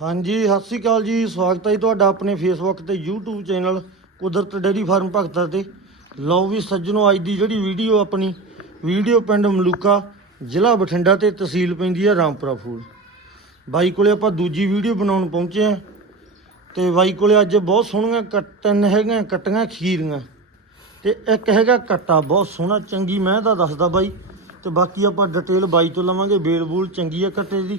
ਹਾਂਜੀ, ਸਤਿ ਸ੍ਰੀ ਅਕਾਲ ਜੀ। ਸਵਾਗਤ ਹੈ ਜੀ ਤੁਹਾਡਾ ਆਪਣੇ ਫੇਸਬੁੱਕ ਤੇ YouTube channel Kudrat dairy farm Bhagta ਤੇ। ਲਓ ਵੀ ਸੱਜਣੋ, ਅੱਜ ਦੀ ਜਿਹੜੀ ਵੀਡੀਓ ਆਪਣੀ, ਵੀਡੀਓ ਪਿੰਡ ਮਲੂਕਾ, ਜ਼ਿਲ੍ਹਾ ਬਠਿੰਡਾ ਤੇ ਤਹਿਸੀਲ ਪੈਂਦੀ ਹੈ ਰਾਮਪੁਰਾ ਫੂਲ। ਬਾਈ ਕੋਲੇ ਆਪਾਂ ਦੂਜੀ ਵੀਡੀਓ ਬਣਾਉਣ ਪਹੁੰਚੇ ਆ ਤੇ ਬਾਈ ਕੋਲੇ ਅੱਜ ਬਹੁਤ ਸੋਹਣੀਆਂ ਕੱਟਨ ਹੈਗੀਆਂ ਕੱਟੀਆਂ ਖੀਰੀਆਂ। ਤੇ ਇੱਕ ਹੈਗਾ ਕੱਟਾ, ਬਹੁਤ ਸੋਹਣਾ, ਚੰਗੀ, ਮੈਂ ਦਾ ਦੱਸਦਾ ਬਾਈ। ਤੇ ਬਾਕੀ ਆਪਾਂ ਡਿਟੇਲ ਬਾਈ ਤੋਂ ਲਵਾਂਗੇ, ਬੇਲ ਬੂਲ ਚੰਗੀ ਹੈ ਕੱਟੇ ਦੀ।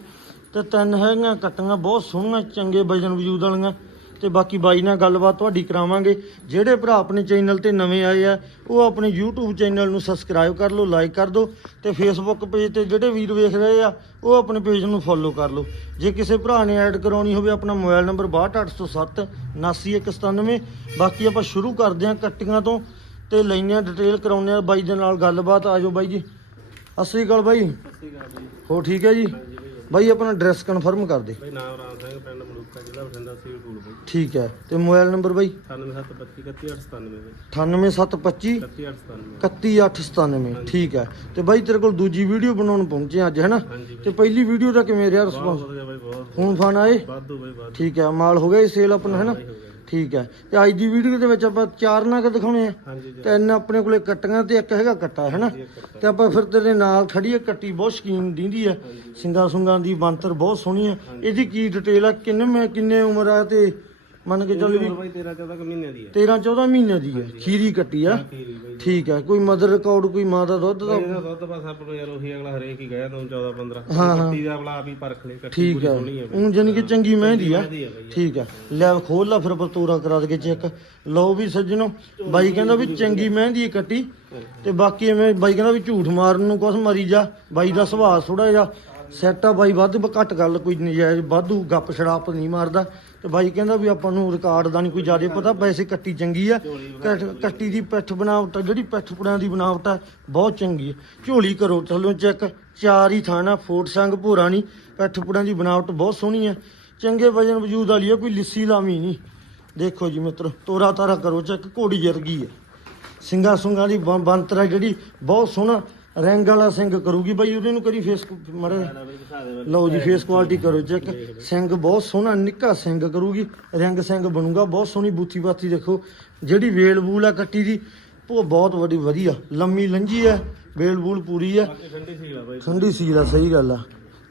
ਤੇ ਤਿੰਨ ਹੈਗੀਆਂ ਕੱਟੀਆਂ ਬਹੁਤ ਸੋਹਣੀਆਂ ਚੰਗੇ ਵਜਨ ਵਜੂਦ ਵਾਲੀਆਂ। ਤੇ ਬਾਕੀ ਬਾਈ ਨਾਲ ਗੱਲਬਾਤ ਤੁਹਾਡੀ ਕਰਾਵਾਂਗੇ। ਜਿਹੜੇ ਭਰਾ ਆਪਣੇ ਚੈਨਲ ਤੇ ਨਵੇਂ ਆਏ ਆ ਉਹ ਆਪਣੇ YouTube ਚੈਨਲ ਨੂੰ ਸਬਸਕ੍ਰਾਈਬ ਕਰ ਲਓ ਲਾਈਕ ਕਰ ਦਿਓ ਤੇ Facebook ਪੇਜ ਤੇ ਜਿਹੜੇ ਵੀਰ ਵੇਖ ਰਹੇ ਆ ਉਹ ਆਪਣੇ ਪੇਜ ਨੂੰ ਫੋਲੋ ਕਰ ਲਓ। ਜੇ ਕਿਸੇ ਭਰਾ ਨੇ ਐਡ ਕਰਾਉਣੀ ਹੋਵੇ ਆਪਣਾ ਮੋਬਾਈਲ ਨੰਬਰ 62807 79197 ਬਾਕੀ ਆਪਾਂ ਸ਼ੁਰੂ ਕਰਦੇ ਹਾਂ ਕੱਟੀਆਂ ਤੋਂ ਤੇ ਲੈਣੇ ਆ ਡਿਟੇਲ ਕਰਾਉਂਦੇ ਆ ਬਾਈ ਦੇ ਨਾਲ ਗੱਲਬਾਤ। ਆਜੋ ਬਾਈ ਜੀ। ਸ੍ਰੀ ਅਕਾਲ ਬਾਈ। ਹੋ ਠੀਕ ਹੈ ਜੀ? ਬਈ ਆਪਣਾ ਐਡਰੈਸ ਕਨਫਰਮ ਕਰ ਦੇ। ਬਈ ਨਾਮ ਰਾਮ ਸਿੰਘ ਪਿੰਡ ਮਲੂਕਾ ਜ਼ਿਲ੍ਹਾ ਬਠਿੰਡਾ ਸੀ ਕੋਲ ਬਈ। ਠੀਕ ਹੈ ਤੇ ਮੋਬਾਈਲ ਨੰਬਰ ਬਾਈ? 9725 ਬਈ 98725 3198 31897 ਠੀਕ ਹੈ ਤੇ ਬਾਈ ਤੇਰੇ ਕੋਲ ਦੂਜੀ ਵੀਡੀਓ ਬਣਾਉਣ ਪਹੁੰਚੇ ਅੱਜ ਹੈਨਾ ਤੇ ਪਹਿਲੀ ਵੀਡੀਓ ਦਾ ਕਿਵੇਂ ਰਿਹਾ ਬਹੁਤ ਰਿਸਪੌਂਸ ਵਧੀਆ ਬਈ ਬਹੁਤ ਫੋਨ ਫਾਨ ਆਏ ਵਾਧੂ ਬਈ ਵਾਧੂ। ਠੀਕ ਹੈ ਮਾਲ ਹੋ ਗਿਆ ਸੇਲ ਆਪਣਾ ਹੋ ਗਿਆ। ਠੀਕ ਹੈ। ਤੇ ਅੱਜ ਦੀ ਵੀਡੀਓ ਦੇ ਵਿੱਚ ਆਪਾਂ ਚਾਰ ਨਗ ਦਿਖਾਉਣੇ ਆ। ਹਾਂਜੀ ਜੀ। ਤਿੰਨ ਆਪਣੇ ਕੋਲੇ ਕੱਟੀਆਂ ਤੇ ਇੱਕ ਹੈਗਾ ਕੱਟਾ ਜੀ, ਇੱਕ ਕੱਟਾ। ਤੇ ਆਪਾਂ ਫਿਰ ਤੇਰੇ ਨਾਲ ਖੜੀ ਹੈ ਕੱਟੀ ਬਹੁਤ ਸ਼ਕੀਨ ਦਿੰਦੀ ਹੈ ਹਾਂਜੀ। ਸਿੰਗਾ ਸੁੰਗਾਂ ਦੀ ਬੰਤਰ ਬਹੁਤ ਸੋਹਣੀ ਹੈ ਇਹਦੀ ਕੀ ਡਿਟੇਲ ਆ? ਕਿੰਨੇ ਮੈਂ ਕਿੰਨੇ ਉਮਰ ਆ ਤੇ ਮੰਨ ਕੇ ਚੱਲ ਵੀ ਬਈ 13 14 ਕੁ ਮਹੀਨੇ ਦੀ ਹੈ 13 14 ਮਹੀਨੇ ਦੀ ਹੈ ਖੀਰੀ ਕੱਟੀ ਆ। ਠੀਕ ਹੈ ਕੋਈ ਮਦਰ ਰਿਕਾਰਡ ਕੋਈ ਮਾਂ ਦਾ ਦੁੱਧ ਦਾ ਇਹਦਾ ਦੁੱਧ ਬਸ ਆਪਾਂ ਨੂੰ ਯਾਰ ਉਹੀ ਅਗਲਾ ਹਰੇਕ ਹੀ ਗਿਆ ਤੂੰ 14 15 ਹਾਂ, ਹਾਂ। ਕੱਟੀ ਦਾ ਅਗਲਾ ਆਪ ਹੀ ਪਰਖ ਲੈ ਕੱਟੀ ਠੀਕ ਪੂਰੀ ਹੈ ਸੋਹਣੀ ਹੈ ਬਈ। ਉਹ ਜਾਨੀ ਕਿ ਚੰਗੀ ਮਹਿੰਦੀ ਆ। ਮਹਿੰਦੀ ਆ ਬਈ। ਠੀਕ ਹੈ ਲੈ ਖੋਲ ਲਾ ਫਿਰ ਆਪਾਂ ਤੋਰਾ ਕਰਾ ਦੇ ਚੈੱਕ ਲਓ ਵੀ ਸੱਜਣੋ ਬਾਈ ਕਹਿੰਦਾ ਵੀ ਚੰਗੀ ਮਹਿੰਦੀ ਕੱਟੀ। ਤੇ ਬਾਕੀ ਐਵੇਂ ਬਾਈ ਕਹਿੰਦਾ ਵੀ ਝੂਠ ਮਾਰਨ ਨੂੰ ਕੁਛ ਮਰੀ ਜਾ। ਬਾਈ ਦਾ ਸੁਭਾਅ ਥੋੜਾ ਜਿਹਾ। ਸੈੱਟ ਆ ਬਾਈ ਵੱਧ ਘੱਟ ਗੱਲ ਕੋਈ ਨਜਾਇਜ਼ ਵਾਧੂ ਗੱਪ ਛੜਾਪ ਨਹੀਂ ਮਾਰਦਾ। ਤੇ ਬਾਈ ਕਹਿੰਦਾ ਵੀ ਆਪਾਂ ਨੂੰ ਰਿਕਾਰਡ ਦਾ ਨਹੀਂ ਕੋਈ ਜ਼ਿਆਦਾ ਪਤਾ ਵੈਸੇ ਕੱਟੀ ਚੰਗੀ ਆ। ਕੱਟ- ਕੱਟੀ ਦੀ ਪਿੱਠ ਬਣਾਵਟ ਆ, ਜਿਹੜੀ ਪਿੱਠ ਪੁੜਾਂ ਦੀ ਬਣਾਵਟ ਆ ਬਹੁਤ ਚੰਗੀ ਹੈ ਝੋਲੀ ਕਰੋ ਥੱਲੋਂ ਚੈੱਕ ਚਾਰ ਹੀ ਥਾਣਾ ਫੋਟ ਸੰਗ ਭੋਰਾ ਨਹੀਂ ਪਿੱਠ ਪੁੜਾਂ ਦੀ ਬਣਾਵਟ ਬਹੁਤ ਸੋਹਣੀ ਹੈ ਚੰਗੇ ਵਜਨ ਵਜੂਦ ਵਾਲੀ ਹੈ ਕੋਈ ਲਿੱਸੀ ਲਾਵੀਂ ਨਹੀਂ ਦੇਖੋ ਜੀ ਮਿੱਤਰੋ ਤੋਰਾ ਤਾਰਾ ਕਰੋ ਚੈੱਕ ਘੋੜੀ ਜਰਗੀ ਹੈ ਸਿੰਘਾ ਸੁੰਗਾ ਦੀ ਬੰ- ਬਣਤਰ ਹੈ ਜਿਹੜੀ ਬਹੁਤ ਸੋਹਣਾ ਰੰਗ ਵਾਲਾ ਸਿੰਘ ਕਰੂਗੀ ਬਾਈ ਉਹਦੇ ਨੂੰ ਕਰੀ ਫੇਸ ਮੜੇ ਲਓ ਜੀ ਫੇਸ ਕੁਆਲਿਟੀ ਕਰੋ ਚੈੱਕ ਸਿੰਘ ਬਹੁਤ ਸੋਹਣਾ ਨਿੱਕਾ ਸਿੰਘ ਕਰੂਗੀ। ਰੰਗ ਸਿੰਘ ਬਣੂਗਾ ਬਹੁਤ ਸੋਹਣੀ ਬੂਥੀ ਬਾਤੀ ਦੇਖੋ। ਜਿਹੜੀ ਵੇਲ ਬੂਲ ਆ ਕੱਟੀ ਦੀ ਉਹ ਬਹੁਤ ਵੱਡੀ ਵਧੀਆ। ਲੰਮੀ ਲੰਜੀ ਹੈ ਵੇਲ ਬੂਲ ਪੂਰੀ ਹੈ ਠੰਡੀ ਸੀ ਬਈ। ਠੰਡੀ ਸੀਲ ਆ ਸਹੀ ਗੱਲ ਆ।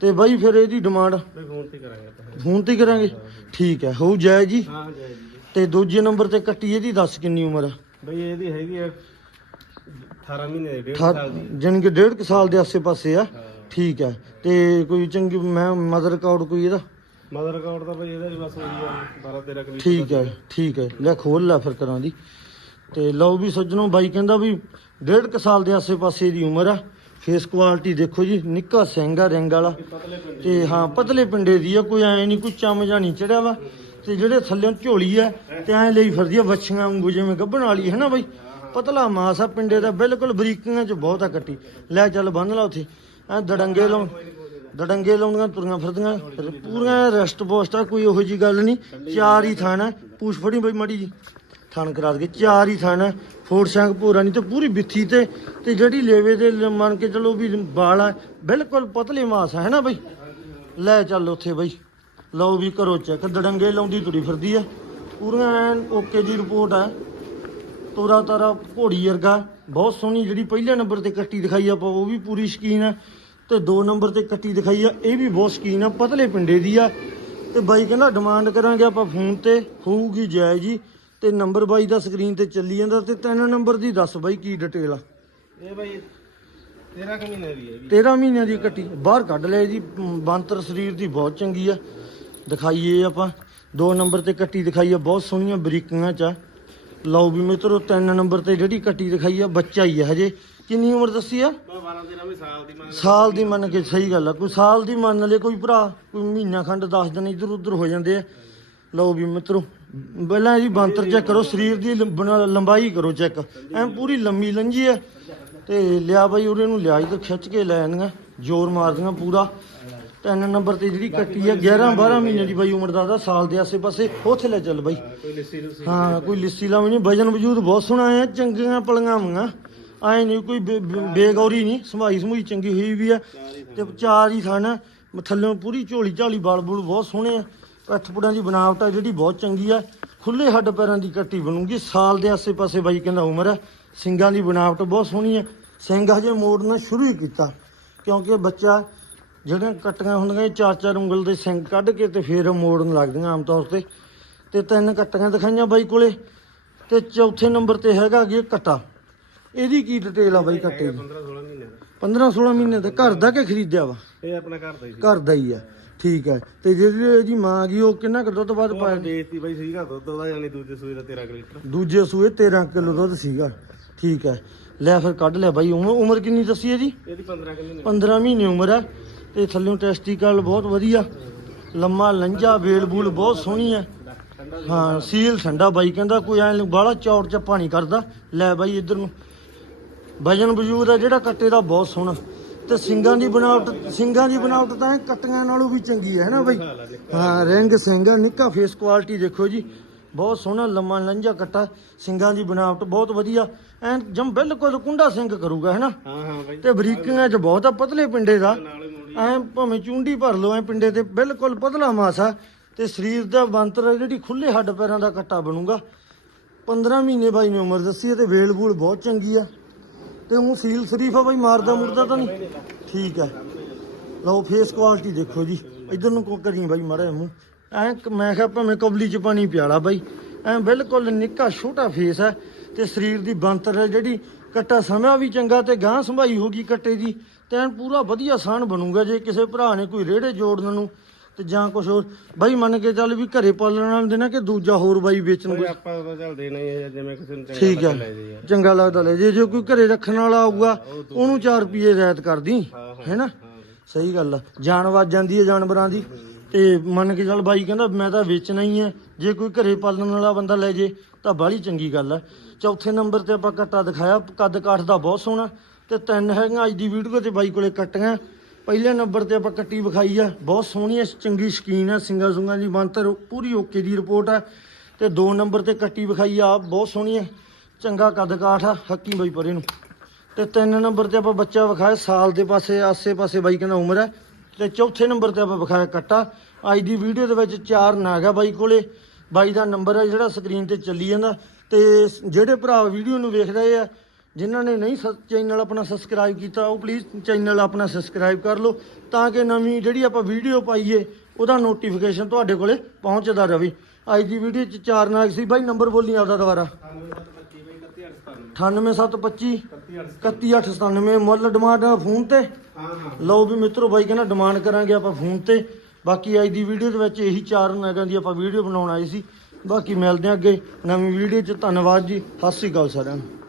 ਤੇ ਬਾਈ ਫਿਰ ਇਹਦੀ ਡਿਮਾਂਡ ਫੋਨ ਤੇ ਕਰਾਂਗੇ ਫੋਨ ਤੇ ਕਰਾਂਗੇ? ਠੀਕ ਹੈ ਹੋਊ ਜਾਇਜ਼ ਜੀ। ਹਾਂ ਜੈ ਜੀ। ਤੇ ਦੂਜੇ ਨੰਬਰ ਤੇ ਕੱਟੀ ਇਹਦੀ ਦੱਸ ਕਿੰਨੀ ਉਮਰ ਆ? ਬਈ ਇਹਦੀ ਹੈਗੀ ਆ 18 ਮਹੀਨੇ ਦੀ 1.5 ਸਾਲ ਦੀ। ਜਾਣੀ ਕਿ ਡੇਢ ਕੁ ਸਾਲ ਦੇ ਆਸੇ-ਪਾਸੇ ਆ। ਠੀਕ ਹੈ। ਤੇ ਕੋਈ ਚੰਗੀ ਮੈਂ ਮਦਰ ਰਿਕਾਰਡ ਕੋਈ ਇਹਦਾ? ਮਦਰ ਰਿਕਾਰਡ ਤਾਂ ਬਈ ਇਹਦਾ ਵੀ ਬਸ ਉਹੀ ਆ 12 13 ਕਵੀ ਠੀਕ ਹੈ ਠੀਕ ਹੈ। ਲੈ ਖੋਲ ਲੈ ਫਿਰ ਕਰਾਂ ਦੀ। ਤੇ ਲਓ ਵੀ ਸੱਜਣੋ ਬਾਈ ਕਹਿੰਦਾ ਵੀ ਡੇਢ ਕੁ ਸਾਲ ਦੇ ਆਸੇ-ਪਾਸੇ ਦੀ ਉਮਰ ਆ। ਫੇਸ ਕੁਆਲਿਟੀ ਦੇਖੋ ਜੀ ਨਿੱਕਾ ਸਿੰਘ ਰਿੰਗ ਵਾਲਾ। ਤੇ ਹਾਂ ਪਤਲੇ ਪਿੰਡੇ ਦੀ ਆ ਕੋਈ ਐ ਨਹੀਂ ਕੋਈ ਚਮ ਜਾਂ ਨਹੀਂ ਚੜਿਆ ਵਾ। ਤੇ ਜਿਹੜੇ ਥੱਲੇ ਝੋਲੀ ਆ ਤੇ ਐ ਲਈ ਫਿਰਦੀ ਆ ਵੱਛੀਆਂ ਵਾਂਗੂ ਜਿਵੇਂ ਗੱਭਣ ਵਾਲੀ ਹੈ ਨਾ ਬਾਈ? ਪਤਲਾ ਮਾਸ ਆ ਪਿੰਡੇ ਦਾ ਬਿਲਕੁਲ ਬਰੀਕੀਆਂ ਚ ਬਹੁਤ ਆ ਕੱਟੀ। ਲੈ ਚੱਲ ਬੰਨ ਲਾ ਉੱਥੇ। ਐ ਦੜੰਗੇ ਲਾਉਣ, ਦੜੰਗੇ ਲਾਉਂਦੀਆਂ ਤੁਰੀਆਂ ਫਿਰਦੀਆਂ। ਪੂਰੀਆਂ ਰੈਸਟ ਪੋਸਟ ਆ, ਕੋਈ ਉਹੋ ਜੀ ਗੱਲ ਨਹੀਂ। ਚਾਰ ਹੀ ਥਾਣਾ ਪੂਛ ਫੜੀ ਬਈ ਮਾੜੀ ਜੀ। ਥਣ ਕਰਾ ਦੇ ਚਾਰ ਹੀ ਥਣ ਫੋਰ ਸੰਗ ਪੂਰਾ ਨਹੀਂ ਤੇ ਪੂਰੀ ਬਿੱਥੀ ਤੇ ਤੇ ਜਿਹੜੀ ਲੇਵੇ ਦੇ ਮੰਨ ਕੇ ਚਲੋ ਵੀ ਵਾਲ ਆ, ਬਿਲਕੁਲ ਪਤਲੇ ਮਾਸ ਹੈ ਨਾ ਬਈ? ਲੈ ਚੱਲ ਉੱਥੇ ਬਈ। ਲਓ ਵੀ ਕਰੋ ਚੈੱਕ। ਦੜੰਗੇ ਲਾਉਂਦੀ ਤੁਰੀ ਫਿਰਦੀ ਆ। ਪੂਰੀਆਂ ਓਕੇ ਦੀ ਰਿਪੋਰਟ ਆ। ਤੋਰਾ ਤਾਰਾ ਘੋੜੀ ਵਰਗਾ ਬਹੁਤ ਸੋਹਣੀ ਜਿਹੜੀ ਪਹਿਲੇ ਨੰਬਰ ਤੇ ਕੱਟੀ ਦਿਖਾਈ ਆਪਾਂ ਉਹ ਵੀ ਪੂਰੀ ਸ਼ਕੀਨ ਆ। ਤੇ ਦੋ ਨੰਬਰ ਤੇ ਕੱਟੀ ਦਿਖਾਈ ਆ ਇਹ ਵੀ ਬਹੁਤ ਸ਼ਕੀਨ ਆ ਪਤਲੇ ਪਿੰਡੇ ਦੀ ਆ। ਤੇ ਬਾਈ ਕਹਿੰਦਾ ਡਿਮਾਂਡ ਕਰਾਂਗੇ ਆਪਾਂ ਫੋਨ ਤੇ ਹੋਊਗੀ ਜਾਇਜ਼ ਜੀ। ਤੇ ਨੰਬਰ ਬਾਈ ਦਾ ਸਕਰੀਨ ਤੇ ਚੱਲੀ ਜਾਂਦਾ ਤੇ ਤਿੰਨ ਨੰਬਰ ਦੀ ਦੱਸ ਬਾਈ ਕੀ ਡਿਟੇਲ ਆ। ਇਹ ਬਈ 13 ਕੁ ਮਹੀਨੇ ਦੀ 13 ਮਹੀਨਿਆਂ ਦੀ ਕੱਟੀ ਬਾਹਰ ਕੱਢ ਲਿਆ ਜੀ ਬਾਂਤਰ ਸਰੀਰ ਦੀ ਬਹੁਤ ਚੰਗੀ ਆ। ਦਿਖਾਈਏ ਆਪਾਂ ਦੋ ਨੰਬਰ ਤੇ ਕੱਟੀ ਦਿਖਾਈ ਆ ਬਹੁਤ ਸੋਹਣੀਆਂ ਬਰੀਕੀਆਂ ਚ ਆ। ਲਓ ਵੀ ਮਿੱਤਰੋ ਤਿੰਨ ਨੰਬਰ ਤੇ ਜਿਹੜੀ ਕੱਟੀ ਦਿਖਾਈ ਆ ਬੱਚਾ ਹੀ ਆ ਹਜੇ। ਕਿੰਨੀ ਉਮਰ ਦੱਸੀ ਆ? ਮੈਂ 12 13 ਵੀ ਸਾਲ ਦੀ ਮੰਨ ਸਾਲ ਦੀ ਮੰਨ ਕੇ ਸਹੀ ਗੱਲ ਆ। ਕੋਈ ਸਾਲ ਦੀ ਮੰਨ ਲੈ ਕੋਈ ਭਰਾ ਕੋਈ ਮਹੀਨਾ ਖੰਡ 10 ਦਿਨ ਇਧਰ ਉਧਰ ਹੋ ਜਾਂਦੇ ਆ। ਲਓ ਵੀ ਮਿੱਤਰੋ ਪਹਿਲਾਂ ਜੀ ਬਾਂਤਰ ਚੈੱਕ ਕਰੋ ਸਰੀਰ ਦੀ ਲੰਬ- ਲੰਬਾਈ ਕਰੋ ਚੈੱਕ। ਐ ਪੂਰੀ ਲੰਮੀ ਲੰਜੀ ਆ। ਤੇ ਲਿਆ ਬਾਈ ਉਹਦੇ ਨੂੰ ਲਿਆ ਇਧਰ ਖਿੱਚ ਕੇ ਲੈ ਆਣੀਆਂ ਜ਼ੋਰ ਮਾਰਦੀਆਂ ਪੂਰਾ। ਤਿੰਨ ਨੰਬਰ ਤੇ ਜਿਹੜੀ ਕੱਟੀ ਆ 11 12 ਮਹੀਨੇ ਦੀ ਬਾਈ ਉਮਰ ਦਾ ਦਾ ਸਾਲ ਦੇ ਆਸੇ ਪਾਸੇ ਉੱਥੇ ਲੈ ਚੱਲ ਬਾਈ। ਕੋਈ ਲਿੱਸੀ ਰੁੱਸੀ ਹਾਂ ਕੋਈ ਲਿੱਸੀ ਲਾਵੀ ਨਹੀਂ ਵਜਨ ਵਜੂਦ ਬਹੁਤ ਸੋਹਣਾ ਆ ਚੰਗੀਆਂ ਪਲੀਆਂ ਹੋਈਆਂ ਐ ਨਹੀਂ ਕੋਈ ਬੇਗੌਰੀ ਨਹੀਂ ਸਮਾਈ ਸਮੂਈ ਚੰਗੀ ਹੋਈ ਵੀ ਆ ਤੇ ਚਾਰ ਹੀ ਥਣ ਥੱਲੋਂ ਪੂਰੀ ਝੋਲੀ ਝਾਲੀ ਬਲ ਬੁਲ ਬਹੁਤ ਸੋਹਣੇ ਆ। ਪੱਠਪੁੜਾਂ ਦੀ ਬਣਾਵਟ ਆ ਜਿਹੜੀ ਬਹੁਤ ਚੰਗੀ ਆ। ਖੁੱਲੇ ਹੱਡ ਪੈਰਾਂ ਦੀ ਕੱਟੀ ਬਣੂਗੀ ਸਾਲ ਦੇ ਆਸੇ-ਪਾਸੇ ਬਾਈ ਕਹਿੰਦਾ ਉਮਰ ਆ। ਸਿੰਗਾਂ ਦੀ ਬਣਾਵਟ ਬਹੁਤ ਸੋਹਣੀ ਆ। ਸਿੰਘ ਹਜੇ ਮੋੜਨਾ ਸ਼ੁਰੂ ਹੀ ਕੀਤਾ ਕਿਉਂਕਿ ਬੱਚਾ ਜਿਹੜੀਆਂ ਕੱਟੀਆਂ ਹੁੰਦੀਆਂ ਇਹ ਚਾਰ ਚਾਰ ਉਂਗਲ ਦੇ ਸਿੰਘ ਕੱਢ ਕੇ ਤੇ ਫਿਰ ਮੋੜਨ ਲੱਗਦੀਆਂ ਆਮ ਤੌਰ ਤੇ। ਤੇ ਤਿੰਨ ਕੱਟੀਆਂ ਦਿਖਾਈਆਂ ਬਾਈ ਕੋਲੇ। ਤੇ ਚੌਥੇ ਨੰਬਰ ਤੇ ਹੈਗਾ ਅੱਗੇ ਕੱਟਾ। ਇਹਦੀ ਕੀ ਡਿਟੇਲ ਆ ਬਾਈ ਕੱਟੇ ਦੀ? 15 16 ਮਹੀਨੇ ਦਾ। 15 16 ਮਹੀਨੇ ਦਾ। ਘਰ ਦਾ ਕਿ ਖਰੀਦਿਆ ਵਾ? ਇਹ ਆਪਣਾ ਘਰ ਦਾ ਹੀ ਸੀ। ਘਰ ਦਾ ਹੀ ਆ। ਠੀਕ ਹੈ ਤੇ ਜਿਹੜੀ ਇਹਦੀ ਮਾਂ ਗਈ ਉਹ ਕਿੰਨਾ ਕੁ ਦੁੱਧ ਬਾਅਦ ਪਾਇਆ? ਵੇਚਤੀ ਬਾਈ ਸੀਗਾ ਦੁੱਧ ਉਹਦਾ ਯਾਨੀ ਦੂਜੇ ਸੂਏ ਦਾ 13 ਕੁ ਲੀਟਰ। ਦੂਜੇ ਸੂਏ 13 ਕਿਲੋ ਦੁੱਧ ਸੀਗਾ। ਠੀਕ ਹੈ ਲੈ ਫਿਰ ਕੱਢ ਲਿਆ ਬਾਈ। ਉਮਰ ਉਮਰ ਕਿੰਨੀ ਦੱਸੀ ਹੈ ਜੀ ਇਹਦੀ 15 ਕਿ ਮਹੀਨੇ 15 ਮਹੀਨੇ ਉਮਰ ਹੈ ਤੇ ਥੱਲਿਓਂ ਟੈਸਟੀਕਲ ਬਹੁਤ ਵਧੀਆ। ਲੰਮਾ ਲੰਜਾ ਵੇਲ ਬੂਲ ਬਹੁਤ ਸੋਹਣੀ ਹੈ। ਹਾਂ ਸੀਲ ਠੰਡਾ ਬਾਈ ਕਹਿੰਦਾ ਕੋਈ ਐ ਬਾਹਲਾ ਚੌੜ ਚੱਪਾ ਨਹੀਂ ਕਰਦਾ। ਲੈ ਬਾਈ ਇੱਧਰ ਨੂੰ। ਵਜਨ ਵਜੂਦ ਆ ਜਿਹੜਾ ਕੱਟੇ ਦਾ ਬਹੁਤ ਸੋਹਣਾ। ਤੇ ਸਿੰਗਾਂ ਦੀ ਬਣਾਵਟ ਸਿੰਗਾਂ ਦੀ ਬਣਾਵਟ ਤਾਂ ਕੱਟੀਆਂ ਨਾਲੋਂ ਵੀ ਚੰਗੀ ਹੈ ਨਾ ਬਾਈ? ਹਾਂ ਰਿੰਗ ਸਿੰਘ ਨਿੱਕਾ ਫੇਸ ਕੁਆਲਿਟੀ ਦੇਖੋ ਜੀ। ਬਹੁਤ ਸੋਹਣਾ ਲੰਮਾ ਲੰਜਾ ਕੱਟਾ। ਸਿੰਗਾਂ ਦੀ ਬਣਾਵਟ ਬਹੁਤ ਵਧੀਆ। ਐਂ ਜਮ ਬਿਲਕੁਲ ਕੁੰਡਾ ਸਿੰਘ ਕਰੂਗਾ ਹੈ ਨਾ ਹਾਂ ਹਾਂ ਬਾਈ। ਤੇ ਬਰੀਕੀਆਂ 'ਚ ਬਹੁਤ ਆ ਪਤਲੇ ਪਿੰਡੇ ਦਾ। ਐ ਭਾਵੇਂ ਚੁੰਡੀ ਭਰ ਲਓ, ਐ ਪਿੰਡੇ ਤੇ ਬਿਲਕੁਲ ਪਤਲਾ ਮਾਸਾ ਤੇ ਸਰੀਰ ਦਾ ਬੰਤਰ ਜਿਹੜੀ ਖੁੱਲੇ ਹੱਡ ਪੈਰਾਂ ਦਾ ਕੱਟਾ ਬਣੂਗਾ। 15 ਮਹੀਨੇ ਬਾਈ ਨੇ ਉਮਰ ਦੱਸੀ ਹੈ ਤੇ ਵੇਲ ਬੂਲ ਬਹੁਤ ਚੰਗੀ ਆ। ਤੇ ਉਹ ਸੀਲ ਸ਼ਰੀਫ ਬਾਈ, ਮਾਰਦਾ ਮੁਰਦਾ ਤਾਂ ਨਹੀਂ? ਠੀਕ ਹੈ ਲਓ ਫੇਸ ਕੁਆਲਿਟੀ ਦੇਖੋ ਜੀ। ਇਧਰ ਨੂੰ ਕੋ ਕਰੀ ਬਾਈ, ਮਾੜਾ ਜਿਹਾ ਮੂੰਹ। ਐ ਮੈਂ ਕਿਹਾ ਭਾਵੇਂ ਕਬਲੀ ਚ ਪਾਣੀ ਪਿਆਲਾ ਬਾਈ। ਐ ਬਿਲਕੁਲ ਨਿੱਕਾ ਛੋਟਾ ਫੇਸ ਹੈ ਤੇ ਸਰੀਰ ਦੀ ਬੰਤਰ ਹੈ ਜਿਹੜੀ, ਕੱਟਾ ਸਮਾਂ ਵੀ ਚੰਗਾ ਤੇ ਗਾਂ ਸੰਭਾਈ ਹੋਗੀ ਕੱਟੇ ਦੀ। ਤੇ ਐਨ ਪੂਰਾ ਵਧੀਆ ਸਾਨ ਬਣੂਗਾ ਜੇ ਕਿਸੇ ਭਰਾ ਨੇ ਕੋਈ ਰੇੜੇ ਜੋੜਨ ਨੂੰ ਤੇ ਜਾਂ ਕੁਝ ਹੋਰ। ਬਾਈ ਮੰਨ ਕੇ ਚੱਲ ਵੀ ਘਰੇ ਪਾਲਣ ਵਾਲੇ ਦੇ ਨਾ ਕਿ ਦੂਜਾ ਹੋਰ ਬਾਈ ਵੇਚਣ ਕੋਈ ਆਪਾਂ ਤਾਂ ਚੱਲ ਦੇਣਾ ਹੀ ਹੈ ਜਿਵੇਂ ਕਿਸੇ ਨੂੰ ਚੰਗਾ ਠੀਕ ਲੱਗੇ ਲੈ ਹੈ ਜੇ ਚੰਗਾ ਲੱਗਦਾ ਲੈ ਜੇ ਜੇ ਕੋਈ ਘਰੇ ਰੱਖਣ ਵਾਲਾ ਆਊਗਾ ਉਹਨੂੰ 4 ਰੁਪਏ ਰਿਆਇਤ ਕਰਦੀ ਹੈਨਾ ਸਹੀ ਗੱਲ ਆ। ਜਾਨ ਵੱਜ ਜਾਂਦੀ ਹੈ ਜਾਨਵਰਾਂ ਦੀ। ਤੇ ਮੰਨ ਕੇ ਚੱਲ ਬਾਈ ਕਹਿੰਦਾ ਮੈਂ ਤਾਂ ਵੇਚਣਾ ਹੀ ਹੈ ਜੇ ਕੋਈ ਘਰੇ ਪਾਲਣ ਵਾਲਾ ਬੰਦਾ ਲੈ ਜੇ ਤਾਂ ਬਾਹਲੀ ਚੰਗੀ ਗੱਲ ਆ। ਚੌਥੇ ਨੰਬਰ ਤੇ ਆਪਾਂ ਕੱਟਾ ਦਿਖਾਇਆ ਕੱਦ ਕਾਠ ਦਾ ਬਹੁਤ ਸੋਹਣਾ। ਤੇ ਤਿੰਨ ਹੈਗੀਆਂ ਅੱਜ ਦੀ ਵੀਡੀਓ ਤੇ ਬਾਈ ਕੋਲੇ ਕੱਟੀਆਂ। ਪਹਿਲੇ ਨੰਬਰ ਤੇ ਆਪਾਂ ਕੱਟੀ ਵਿਖਾਈ ਆ। ਬਹੁਤ ਸੋਹਣੀ ਹੈ ਚੰਗੀ ਸ਼ਕੀਨ ਹੈ ਸਿੰਗਾ ਸੁੰਗਾ ਦੀ ਬੰਤਰ ਪੂਰੀ ਓਕੇ ਦੀ ਰਿਪੋਰਟ ਆ। ਤੇ ਦੋ ਨੰਬਰ ਤੇ ਕੱਟੀ ਵਿਖਾਈ ਆ, ਬਹੁਤ ਸੋਹਣੀ ਹੈ ਚੰਗਾ ਕੱਦ ਕਾਠ ਆ, ਹੱਕੀ ਬਾਈ ਪਰੇ ਨੂੰ। ਤੇ ਤਿੰਨ ਨੰਬਰ ਤੇ ਆਪਾਂ ਬੱਚਾ ਵਿਖਾਇਆ, ਸਾਲ ਦੇ ਪਾਸੇ ਆਸੇ ਪਾਸੇ ਬਾਈ ਕਹਿੰਦਾ ਉਮਰ ਹੈ ਤੇ ਚੌਥੇ ਨੰਬਰ ਤੇ ਆਪਾਂ ਵਿਖਾਇਆ ਕੱਟਾ। ਅੱਜ ਦੀ ਵੀਡੀਓ ਦੇ ਵਿੱਚ ਚਾਰ ਨਾਗ ਆ ਬਾਈ ਕੋਲੇ। ਬਾਈ ਦਾ ਨੰਬਰ ਹੈ ਜਿਹੜਾ ਸਕਰੀਨ ਤੇ ਚੱਲੀ ਜਾਂਦਾ। ਤੇ ਜਿਹੜੇ ਭਰਾ ਵੀਡੀਓ ਨੂੰ ਵੇਖ ਰਹੇ ਆ ਜਿਨ੍ਹਾਂ ਨੇ ਨਹੀਂ ਚੈਨਲ ਆਪਣਾ ਸਬਸਕ੍ਰਾਈਬ ਕੀਤਾ, ਉਹ ਪਲੀਜ਼ ਚੈਨਲ ਆਪਣਾ ਸਬਸਕ੍ਰਾਈਬ ਕਰ ਲਓ, ਤਾਂ ਕਿ ਨਵੀਂ ਜਿਹੜੀ ਆਪਾਂ ਵੀਡੀਓ ਪਾਈਏ, ਉਹਦਾ ਨੋਟੀਫਿਕੇਸ਼ਨ ਤੁਹਾਡੇ ਕੋਲੇ ਪਹੁੰਚਦਾ ਰਹੇ ਅੱਜ ਦੀ ਵੀਡੀਓ ਚ ਚਾਰ ਨਾਗ ਸੀ। ਬਾਈ ਨੰਬਰ ਬੋਲੀ ਆਪਦਾ ਦੁਬਾਰਾ। 98725 31897 ਮੁੱਲ ਡਿਮਾਂਡ ਫੋਨ ਤੇ। ਲਓ ਵੀ ਮਿੱਤਰੋ, ਬਾਈ ਕਹਿੰਦਾ ਡਿਮਾਂਡ ਕਰਾਂਗੇ ਆਪਾਂ ਫੋਨ ਤੇ। ਬਾਕੀ ਅੱਜ ਦੀ ਵੀਡੀਓ ਦੇ ਵਿੱਚ ਇਹੀ ਚਾਰ ਨਗਾਂ ਦੀ ਆਪਾਂ ਵੀਡੀਓ ਬਣਾਉਣ ਆਏ ਸੀ। ਬਾਕੀ ਮਿਲਦੇ ਹਾਂ ਅੱਗੇ ਨਵੀਂ ਵੀਡੀਓ 'ਚ। ਧੰਨਵਾਦ ਜੀ। ਸਤਿ ਸ੍ਰੀ ਅਕਾਲ ਸਾਰਿਆਂ ਨੂੰ।